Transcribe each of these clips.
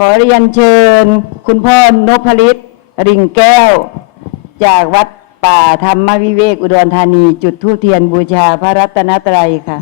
ขอเรียนเชิญ คุณพ่อนพลิตริงแก้ว จากวัดป่าธรรมวิเวกอุดรธานี จุดทูเทียนบูชาพระรัตนตรัยค่ะ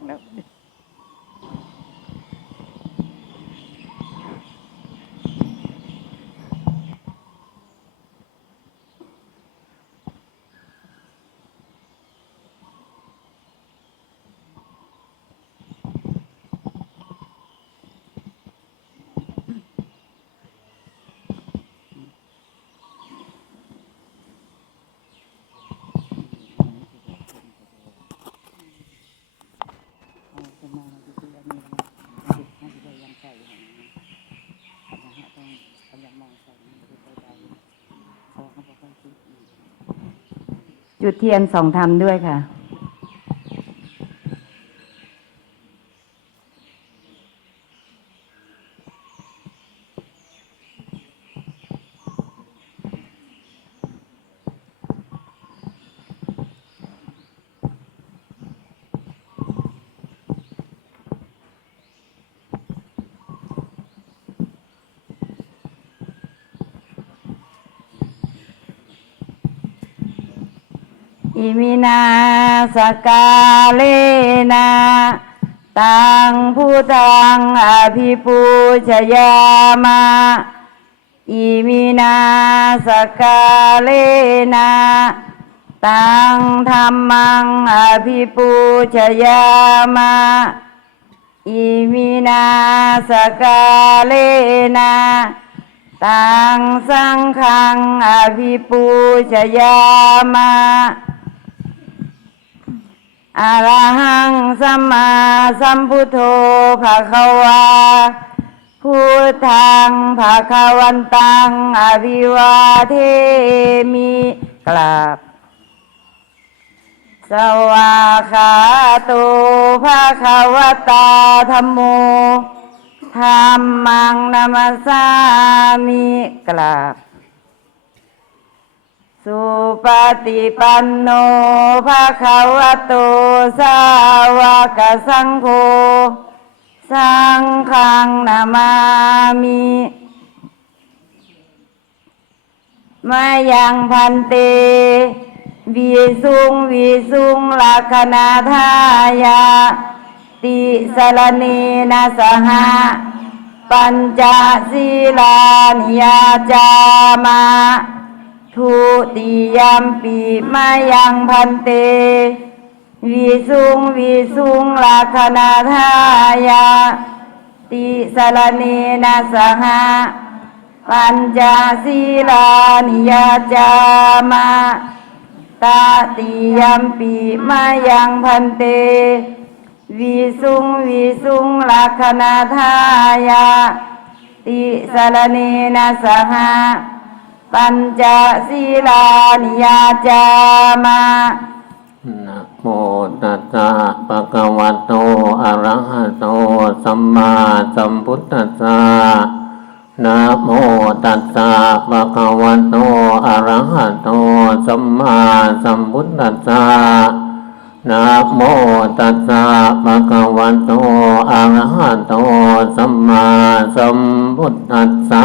ผิ จุดเทียนสองธรรมด้วยค่ะ อิมินาสกาเลนะตังผู้ตังอภิปูชยามะอิมินาสกาเลนะตังธรรมังอภิปูชยามะอิมินาสกาเลนะตังสังฆังอภิปูชยามะ อะระหังสัมมาสัมพุทโธภะคะวาพุทธังภะคะวันตังอภิวาเทมิกราบสวาขาโตุภะคะวตาธรรมโมธรรมังนามัสสามิกราบ สุปฏิปันโนภะคะวะโตสาวกสังโฆสังฆังนามามิมายังพันเตวิสุงวิสุงลักขณาทายา ติสรณีนาสหะปัญจศีลานิยาจามา ทุติยมปีมายังพันเต วิสุงวิสุงลักขณาทายา ติสารณีนาสหะปัญจศีลานิยาจามาตาติยมปีมายังพันเต วิสุงวิสุงลักขณาทายา ติสารณีนาสหะ ปัญจศีลานิยาจามานะโมตัสสะภะคะวะโตอะระหะโตสัมมาสัมพุทธัสสะนะโมตัสสะภะคะวะโตอะระหะโตสัมมาสัมพุทธัสสะนะโมตัสสะภะคะวะโตอะระหะโตสัมมาสัมพุทธัสสะ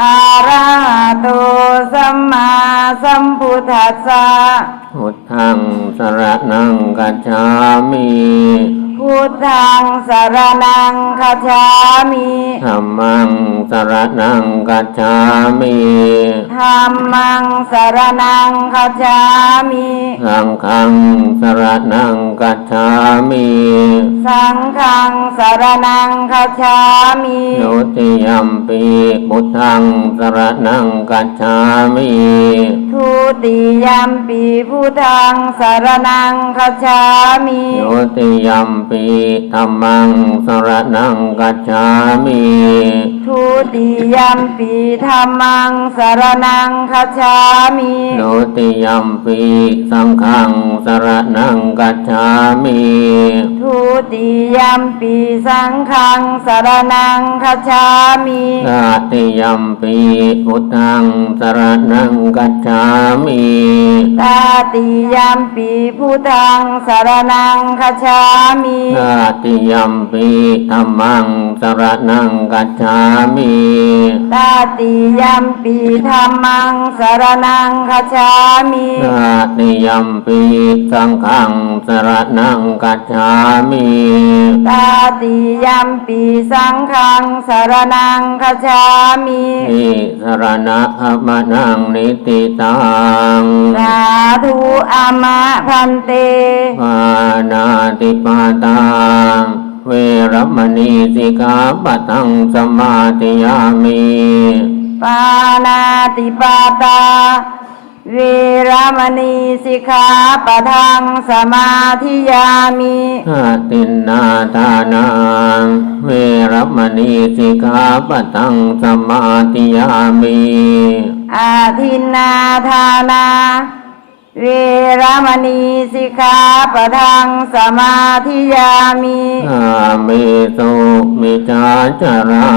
อะระหะโตสัมมาสัมพุทธัสสะพุทธังสรณังกัจฉามิพุทธังสารนังคัจฉามิธัมมังสรณังกัจฉามิธัมมังสารนังคัจฉามิสังฆังสรณัง รนังคัจฉามิโนติยัมปีพุทธังสรณังกัจฉามิทุติยัมปีพุทธังสารนังคัจฉามิโนติยัมปีธัมมังสรณังกัจฉามิทุติยัมปีธรรมังสารนังคัจฉามิโนติยัมปีสังฆังสรณังกัจฉามิทุติยัมปีสังฆังสารนังคัจฉามิตาติยัมปีพุทธังสรณังกัจฉามิตาติยัมปีพุทธังสารนังคัจฉามิตาติยัมปีธัมมังสรณังกัจฉามิตาติยัมปีธรรมังสารนังคัจฉามิตาติยัมปีสังฆังสรณังกัจฉามิตาติยัมปีสังฆังสารนังคัจฉามิอิสรณะขมนังนิติตังสาธุอามะพันเตปานาติปาตังเวรมณีสิกขาปะทังสมาธิยามิปานาติปาตาเวรมณีสิกขาปะทังสมาธิยามิอาตินนาทานังเวรมณีสิกขาปะทังสมาธิยามิอาทินนาทานาเวรมณีสิกขาปะทังสมาธิยามิอามิสุมิจาจารั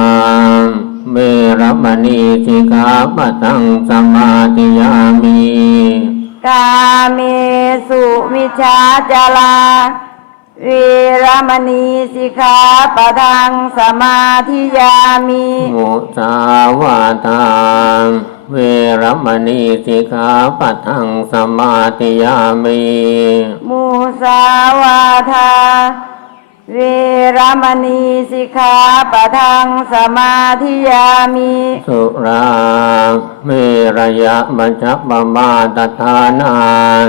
ง เวรมณีสิกขาปะทังสมาธิยามิกาเมสุมิชาจาราเวรมณีสิกขาปะทังสมาธิยามิมุสาวาทางเวรมณีสิกขาปะทังสมาธิยามิมุสาวาทา เวรมณีสิกขาปะทังสมาธิยามิสุราเวรยะมัจจปมาตทานัง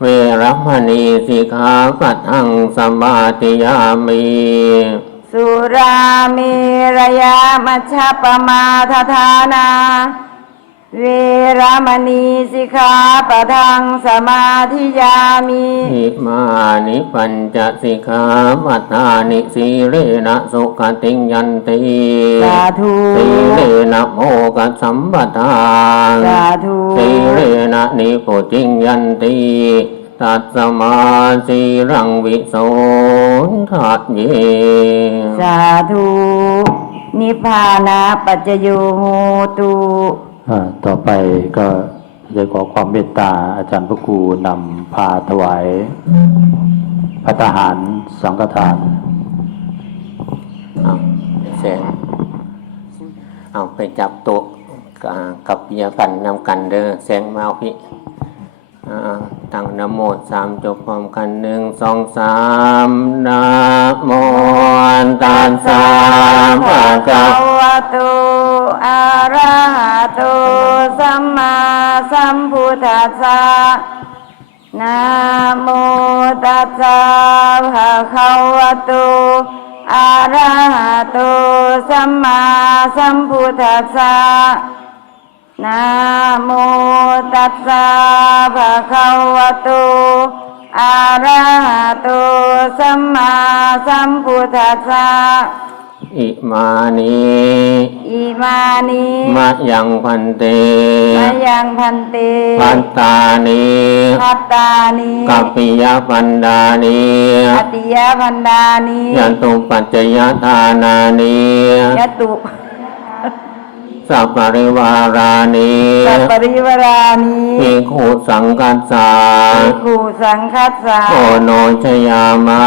เวรมณีสิกขาปะทังสมาธิยามิสุราเมรยามัชฌปมาทฐานา เวรมณีสิกขาปะทังสมาธิยามิอิมานิปัญจสิกขาปัฏฐานิสีเรนะสุขติงยันติสาธุสีเรนะโภกสัมปทานสาธุสีเรนะนิโพจิงยันติตัสมาสีรังวิโสทัตเยสาธุนิพพานาปัจจโยโหตุอ่า ต่อไปก็จะขอความเมตตาอาจารย์พระครูนำพาถวายพัตหารสังฆทานเอาแสงเอาไปจับโต๊ะกะกับเบียร์กันนำกันเด้อแสงมาอาพี่ ตั้งนโมสามจบพร้อมกันหนึ่งสองสามนโมตัสสะภะคะภะวะโตอะระหะโตสัมมาสัมพุทธัสสะนะโมตัสสะภะคะวะโตอะระหะโตสัมมาสัมพุทธัสสะ นะโมตัสสะภะคะวะโตอะระหะโตสัมมาสัมพุทธัสสะอิมานิอิมานิมะยังพันเตมายังพันเตพัตตานิพัตตานิกัปปิยปันดานิอติยพันดานิยันตุปัจจยทานานิยตุ สัพปริวารานิสัพปริวารานิภิกขุสังกัสสาภิกขุสังคัสสะโอโนชยามา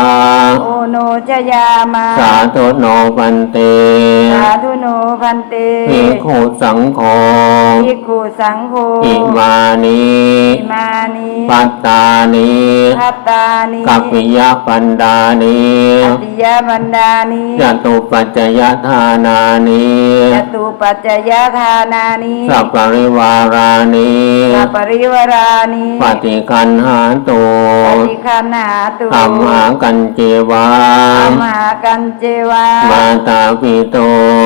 โอโนชยามา สาธุโนปันเต สาธุโนพันเตภิกขุสังโฆภิกขุสังโฆอิมานิอิมานิปัตตานิพัตตานิกัปปิยปันดานิอติยบันดานิจตุปัจจยทานานิจตุปัจจยทานานิสัพปริวารานิสัพปริวารานิปฏิคันหาตุปฏิคันหาตุธรรมหากันเจวาธรรมหากันเจวามาตาปิโตมา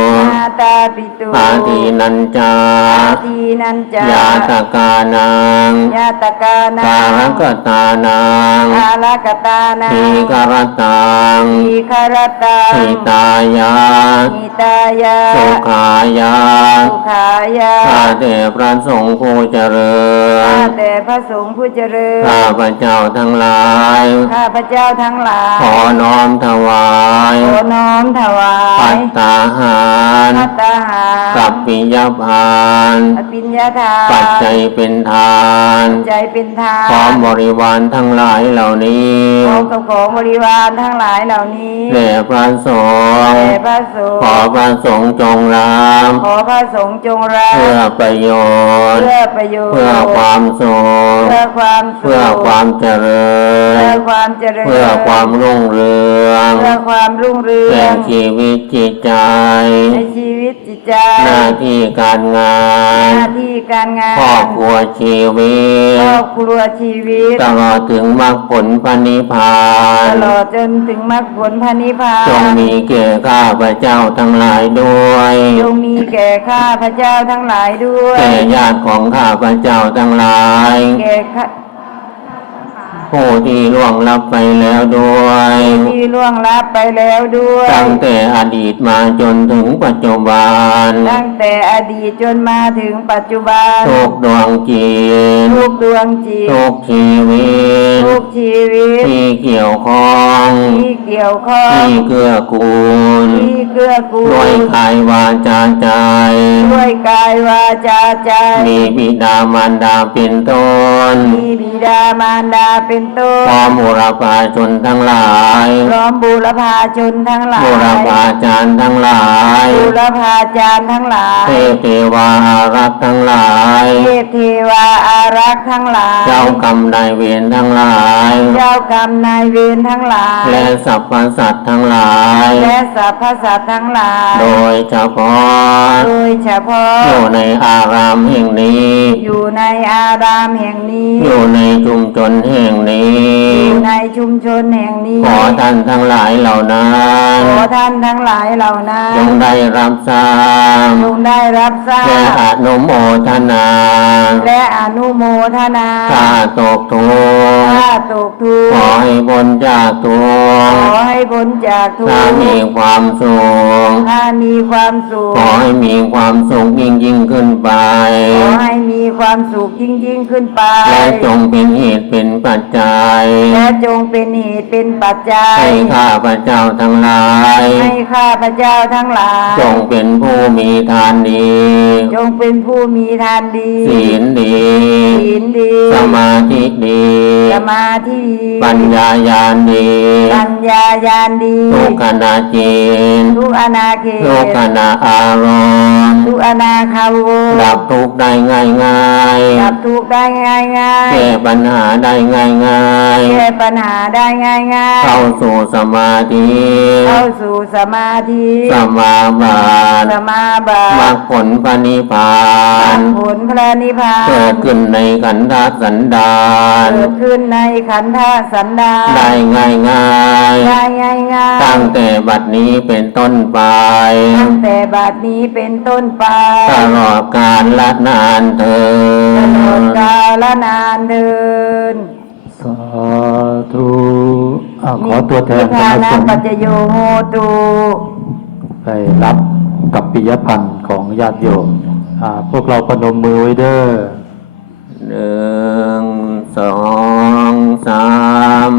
ตาปิตุอาทีนันจาอาทีนันจายาตกานังยาตกานาการกตานังอาลกตานาทีกรตังทีคารตาทิตายาหิตายาสุขายาสุขายาข้าแต่พระสงฆ์ผู้เจริข้าญแต่พระสงฆ์ผู้เจริญข้าพระเจ้าทั้งหลายข้าพระเจ้าทั้งหลายขอน้อมถวายขอน้อมถวาปัยตตาหา ปิยพานอภิญญาทานปัจจัยเป็นทานใจเป็นทานพร้อมบริวารทั้งหลายเหล่านี้พร้อมกับของบริวารทั้งหลายเหล่านี้แด่พระสงฆ์แด่พระสงฆ์ขอพระสงฆ์จงรับขอพระสงฆ์จงรัเพื่อบประโยชน์เพื่อประโยชน์เพื่อความสุขเพื่อความสุขเพื่อความเจริญเพื่อความเจริญเพื่อความรุ่งเรืองเพื่อความรุ่งเรืองแห่งชีวิตจิตใจในชีวิ ตจิตใจหน้าที่การงาหนน้าที่การงานครอบครัวชีวิครตอบครัวชีวิต ตลอดถึงมรรคผลพระนิพพาตนลอดจนถึงมรรคผลพระนิพพานจงมีแก่ข้าพระเจ้าทั้งหลายด้วยจงมีแก่ข้าพระเจ้าทั้งหลายด้วยแก่ญาติของข้าพระเจ้าทั้งหลายแก่ข้า ผู้ที่ล่วงลับไปแล้วด้วยที่ล่วงลับไปแล้วด้วย ตั้งแต่อดีตมาจนถึงปัจจุบัน ตั้งแต่อดีตจนมาถึงปัจจุบันทุกดวงจิตทุกดวงจิตทุกชีวิตทุกชีวิตที่เกี่ยวข้องที่เกี่ยวข้องที่เกื้อกูลที่เกื้อกูลด้วยกายวาจาใจด้วยกายวาจาใจมีบิดามารดาเป็นต้นมีบิดามารดาเป็นต้นพร้อมบุรพาชนทั้งหลาย พร้อมบูรพาชนทั้งหลาย บุรพาจารย์ทั้งหลายบูรพาจารย์ทั้งหลาย เทพเทวาอารักษ์ทั้งหลาย เทพเทวาอารักษ์ทั้งหลาย เจ้ากรรมนายเวรทั้งหลาย เจ้ากรรมนายเวรทั้งหลาย และสรรพสัตว์ทั้งหลาย และสรรพสัตว์ทั้งหลาย โดยเฉพาะ โดยเฉพาะอยู่ในอารามแห่งนี้ อยู่ในอารามแห่งนี้ อยู่ในชุมชนแห่งนี้อยู่ในชุมชนแห่งนี้ ขอท่านทั้งหลายเหล่านั้นขอท่านทั้งหลายเหล่านั้นจงได้รับทราบจงได้รับทราและบอนุโมทนา และอนุโมทนาข้าตกทุกข์ถ้าตกทุกขข์อให้พ้นจากทุกขข์อให้พ้นจากทุกถ้าข์มีความสุขถ้ามีความสุขขอให้มีความสุขยิ่งยิ่งขึ้นไปขอให้มีความสุขยิ่งยิ่งขึ้นไป และจงเป็นเหตุเป็นปัจจัย และจงเป็นเหตุเป็นปัจจัย ให้ข้าพระเจ้าทั้งหลาย ให้ข้าพระเจ้าทั้งหลาย จงเป็นผู้มีทานดี จงเป็นผู้มีทานดี ศีลดี ศีลดี สมาธิดี สมาธิดี ปัญญายาณดี ปัญญายานดี ทุกขณะจิตทุกอนาเขทุกขณะอารมณ์ทุกอนาคาโวดับทุกข์ได้ง่ายง่ายดับทุกข์ได้ง่ายง่ายแก้ปัญหาได้ง่ายง่ายแก้ปัญหาได้ง่ายง่ายเข้าสู่สมาธิเข้าสู่สมาธิสมาบัติสมาบัมรรคติผลปณิพพานผลพระนิพพานเกิดขึ้นในขันธสันดานเกิดขึ้นในขันธสันดานได้ง่ายง่ายได้ง่ายง่ายตั้ง แต่บัดนี้เป็นต้นไป ตั้งแต่บัดนี้เป็นต้นไปตลอดกาลละนานเธอตลอดญกาลนานเดินสาธุอะขอตัวแทนนิพคพา Dạ, ณะนะสงฆ์ปัจจโยโหตุไปรับกับปิยพันธ์ของญาติโยมอ่าพวกเราประนมมือไว้เด้อหนึ่งสองสาม